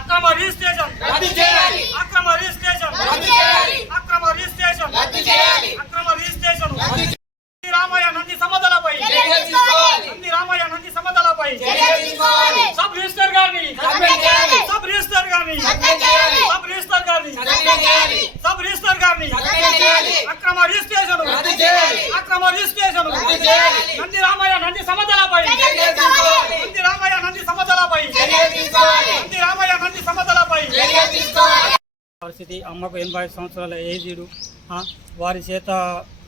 అక్రమ రిజిస్ట్రేషన్ రద్దు చేయాలి. అక్రమ రిజిస్ట్రేషన్ రద్దు చేయాలి. అక్రమ రిజిస్ట్రేషన్ రద్దు చేయాలి. అక్రమ రిజిస్ట్రేషన్ రద్దు చేయాలి. రామయ్య నంది సమదలపై చర్యలు తీసుకోవాలి. నంది రామయ్య నంది సమదలపై చర్యలు తీసుకోవాలి. సబ్ రిజిస్టర్ గారిని సస్పెండ్ చేయాలి. సబ్ రిజిస్టర్ గారిని సస్పెండ్ చేయాలి. సబ్ రిజిస్టర్ గారిని సస్పెండ్ చేయాలి. సబ్ రిజిస్టర్ గారిని సస్పెండ్ చేయాలి. అక్రమ రిజిస్ట్రేషన్ రద్దు చేయాలి. అక్రమ రిజిస్ట్రేషన్ రద్దు చేయాలి. నంది రామయ్య నంది సమదలపై చర్యలు తీసుకోవాలి. నంది రామయ్య నంది సమదలపై చర్యలు తీసుకోవాలి. నంది రామయ్య నంది సమదలపై చర్యలు తీసుకోవాలి. పరిస్థితి అమ్మకు 85 సంవత్సరాల ఏజీడు వారి చేత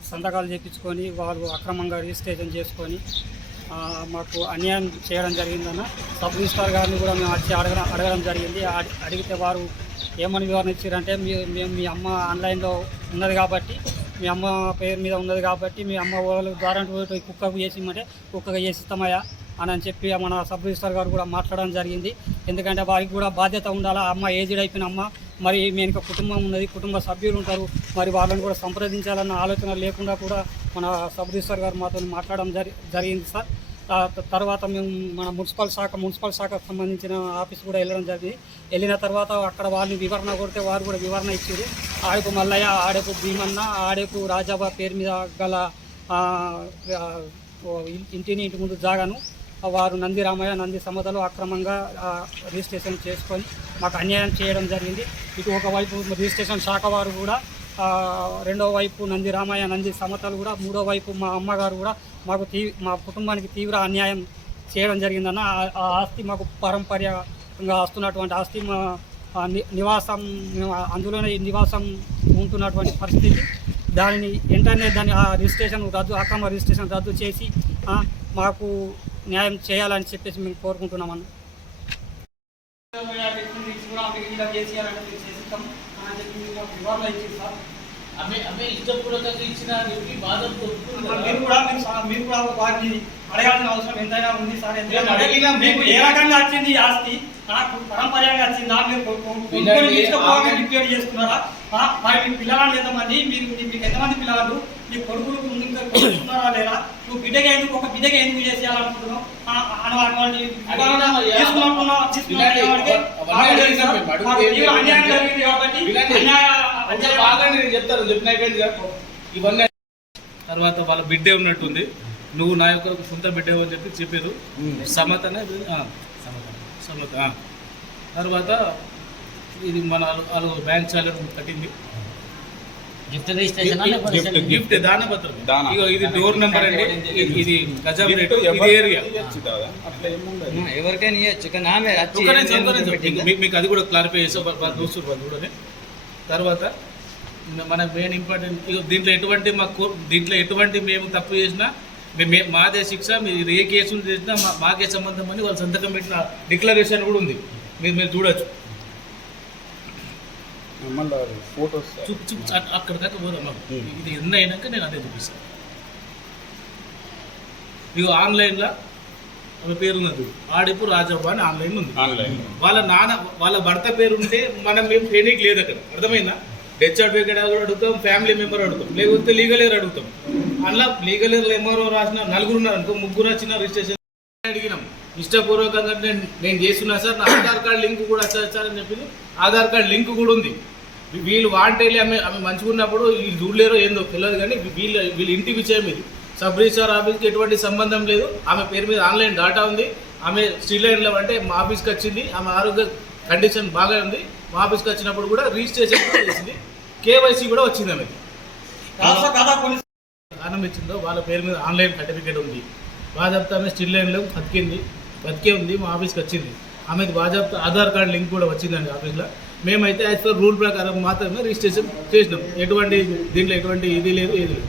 సంతకాలు చేయించుకొని వాళ్ళు అక్రమంగా రిజిస్ట్రేషన్ చేసుకొని మాకు అన్యాయం చేయడం జరిగిందన్న. సబ్ రిజిస్ట్రార్ గారిని కూడా మేము వచ్చి అడగడం జరిగింది. అడిగితే వారు ఏమని వివరణ ఇచ్చారంటే మేము మీ అమ్మ ఆన్లైన్లో ఉన్నది కాబట్టి మీ అమ్మ పేరు మీద ఉన్నది కాబట్టి మీ అమ్మ వాళ్ళ ద్వారా కుక్కకు చేసిమంటే కుక్కగా చేసిస్తామయ్యా అని చెప్పి మన సబ్ రిజిస్ట్రార్ గారు కూడా మాట్లాడడం జరిగింది. ఎందుకంటే వారికి కూడా బాధ్యత ఉండాలా. అమ్మ ఏజ్డ్ అయిపోయిన అమ్మ, మరి మేము కుటుంబం ఉన్నది, కుటుంబ సభ్యులు ఉంటారు, మరి వాళ్ళని కూడా సంప్రదించాలన్న ఆలోచన లేకుండా కూడా మన సబ్ రిజిస్ట్రార్ గారు మాతో మాట్లాడడం జరిగింది సార్. తర్వాత మేము మన మున్సిపల్ శాఖకు సంబంధించిన ఆఫీస్ కూడా వెళ్ళడం జరిగింది. వెళ్ళిన తర్వాత అక్కడ వాళ్ళని వివరణ కొడితే వారు కూడా వివరణ ఇచ్చారు. ఆడపు మల్లయ్య, ఆడపు భీమన్న, ఆడపు రాజాబా పేరు మీద గల ఇంటి ముందు జాగాను వారు నంది రామయ్య నంది సమతలు అక్రమంగా రిజిస్ట్రేషన్ చేసుకొని మాకు అన్యాయం చేయడం జరిగింది. ఇటు ఒకవైపు రిజిస్ట్రేషన్ శాఖ వారు కూడా, రెండో వైపు నంది రామయ్య నంది సమతలు కూడా, మూడో వైపు మా అమ్మగారు కూడా మాకు మా కుటుంబానికి తీవ్ర అన్యాయం చేయడం జరిగిందన్న. ఆ ఆస్తి మాకు పారంపర్యంగా వస్తున్నటువంటి ఆస్తి, మా నివాసం అందులోనే నివాసం ఉంటున్నటువంటి పరిస్థితి. దానిని వెంటనే రిజిస్ట్రేషన్ రద్దు, అక్రమ రిజిస్ట్రేషన్ రద్దు చేసి మాకు న్యాయం చేయాలని చెప్పేసి మేము కోరుకుంటున్నామన్న. మీరు కూడా వారిని అడగాల్సిన అవసరం ఎంతైనా ఉంది సార్. మీకు ఏ రకంగా వచ్చింది ఆస్తి, నాకు పరంపర్యంగా వచ్చిందా, మీరు డిక్లేర్ చేస్తున్నారా, మరి మీ పిల్లలు ఎంతమంది, మీకు ఎంతమంది పిల్లలు, మీ కొడుకులు కొడుకున్నారా లేదా, నువ్వు బిడ్డగా ఎందుకు ఒక బిడ్డగా ఎందుకు చేసేయాలనుకుంటున్నావు ఇవన్నీ. తర్వాత వాళ్ళ బిడ్డే ఉన్నట్టుంది, నువ్వు నా యొక్క సొంత బిడ్డే అని చెప్పారు. సమత తర్వాత ఇది మన వాళ్ళు బ్యాంక్ ఛాలెంజ్ కట్టింది, గిఫ్ట్ దాన పత్రం. ఇది డోర్ నెంబర్ అండి, ఇది గజం రేటు, ఇది ఏరియా ఎవరికైనా మీకు అది కూడా క్లారిఫై చేసా దోస్తులు వాళ్ళు కూడా. తర్వాత మన మెయిన్ ఇంపార్టెంట్, దీంట్లో ఎటువంటి మేము తప్పు చేసినా మాదే శిక్ష, మీరు ఏ కేసులు చేసినా మాకే సంబంధం అని వాళ్ళు సంతకం పెట్టిన డిక్లరేషన్ కూడా ఉంది, మీరు చూడొచ్చు. అక్కడ దాకా పోదాం, ఇది ఎన్ని అయినాక నేను అదే చూపిస్తాను. ఇక ఆన్లైన్లో ఆమె పేరు ఉన్నది, ఆడిపు రాజవ్వ అని ఆన్లైన్ ఉంది. వాళ్ళ వాళ్ళ భర్త పేరు ఉంటే మనం మేము ట్రైనింగ్ లేదు అక్కడ, అర్థమైందా? డెత్ సర్టిఫికేట్ అడుగుతాం, ఫ్యామిలీ మెంబర్ అడుగుతాం, లేకపోతే లీగల్ ఎయిర్ అడుగుతాం. అందులో లీగల్ ఎయిర్ ఎంఆర్ఓ రాసిన 4 ఉన్నారు అనుకో, 3 వచ్చిన రిజిస్ట్రేషన్ అడిగినాం. ఇష్టపూర్వకంగా నేను చేస్తున్నా సార్, నా ఆధార్ కార్డు లింక్ కూడా వచ్చారని చెప్పింది. ఆధార్ కార్డు లింక్ కూడా ఉంది. వీళ్ళు వాంటేళ్ళి ఆమె మంచిగా ఉన్నప్పుడు వీళ్ళు చూడలేరో ఏందో తెలియదు, కానీ వీళ్ళ ఇంటి విషయం ఇది. సబ్ రిజిస్ట్రార్ ఆఫీస్కి ఎటువంటి సంబంధం లేదు. ఆమె పేరు మీద ఆన్లైన్ డాటా ఉంది. ఆమె శ్రీలైన్లో అంటే మా ఆఫీస్కి వచ్చింది, ఆమె ఆరోగ్య కండిషన్ బాగా ఉంది. మా ఆఫీస్కి వచ్చినప్పుడు కూడా రిజిస్ట్రేషన్ కూడా చేసింది, కేవైసీ కూడా వచ్చింది. ఆమెకి కారణం ఇచ్చిందో వాళ్ళ పేరు మీద ఆన్లైన్ సర్టిఫికేట్ ఉంది. బాజాప్తా ఆమె స్టిల్లైన్లో బతికే ఉంది, మా ఆఫీస్కి వచ్చింది. ఆమెది బాజాప్తా ఆధార్ కార్డు లింక్ కూడా వచ్చిందండి ఆఫీస్లో. మేమైతే యాజ్ పర్ రూల్ ప్రకారం మాత్రమే రిజిస్ట్రేషన్ చేసినాం. దీంట్లో ఎటువంటి ఇది లేదు, ఏది లేదు.